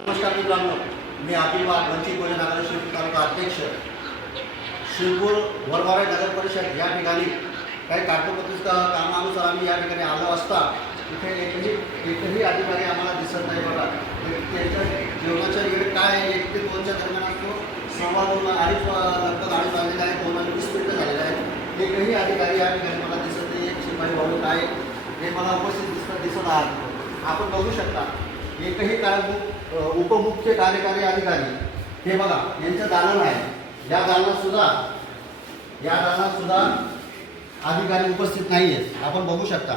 नमस्कार मित्रांनो, मी अखिल वाघ वंचित बहुजन आघाडी शिरपूर तालुका अध्यक्ष. शिरपूर वरवारा नगर परिषद या ठिकाणी काही कागदपत्री कामानुसार आम्ही या ठिकाणी आलो असता इथे एकही अधिकारी आम्हाला दिसत नाही. बघा त्यांच्या जेवणाच्या वेळ काय आहे, 1 ते 2च्या दरम्यान असतो. 2:15 लगभग 2:30 वाजलेला आहे, 2:20 मिनिटं झालेलं आहे. एकही अधिकारी या ठिकाणी मला दिसत नाही. एक शिपाई भाऊ काय हे मला उपस्थित दिसत आहात. आपण बघू शकता एकही उपमुख्य कार्यकारी अधिकारी हे बघा यांचं दालन आहे. या दालनात सुद्धा अधिकारी उपस्थित नाही आहेत. आपण बघू शकता.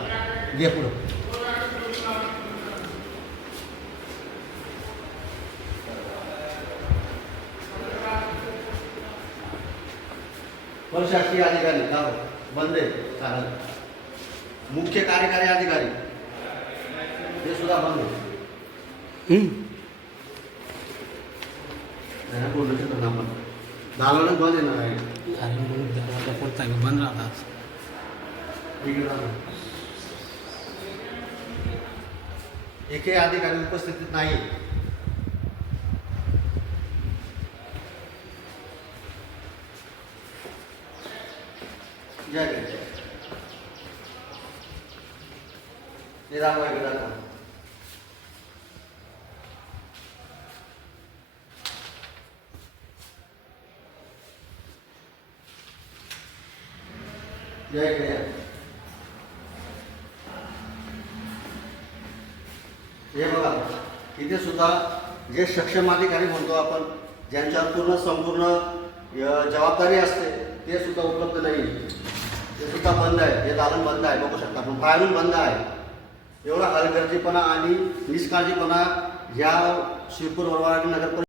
घे पुढं. प्रशासकीय अधिकारी बंद आहे कारण मुख्य कार्यकारी अधिकारी हे सुद्धा बंद आहे. दालनच बंद येणार आहे. बंद राहतात. एकही अधिकारी उपस्थित नाही. हे दाखवा इकडे दाखवा. हे बघा इथे सुद्धा जे सक्षम अधिकारी म्हणतो आपण, ज्यांच्यावर संपूर्ण जबाबदारी असते ते सुद्धा उपलब्ध नाही. ते सुद्धा बंद आहे. हे दालन बंद आहे. बघू शकता आपण बाहेरून बंद आहे. एवढा हलगर्जीपणा आणि निष्काळजीपणा या शिरपूर वरवारा नगर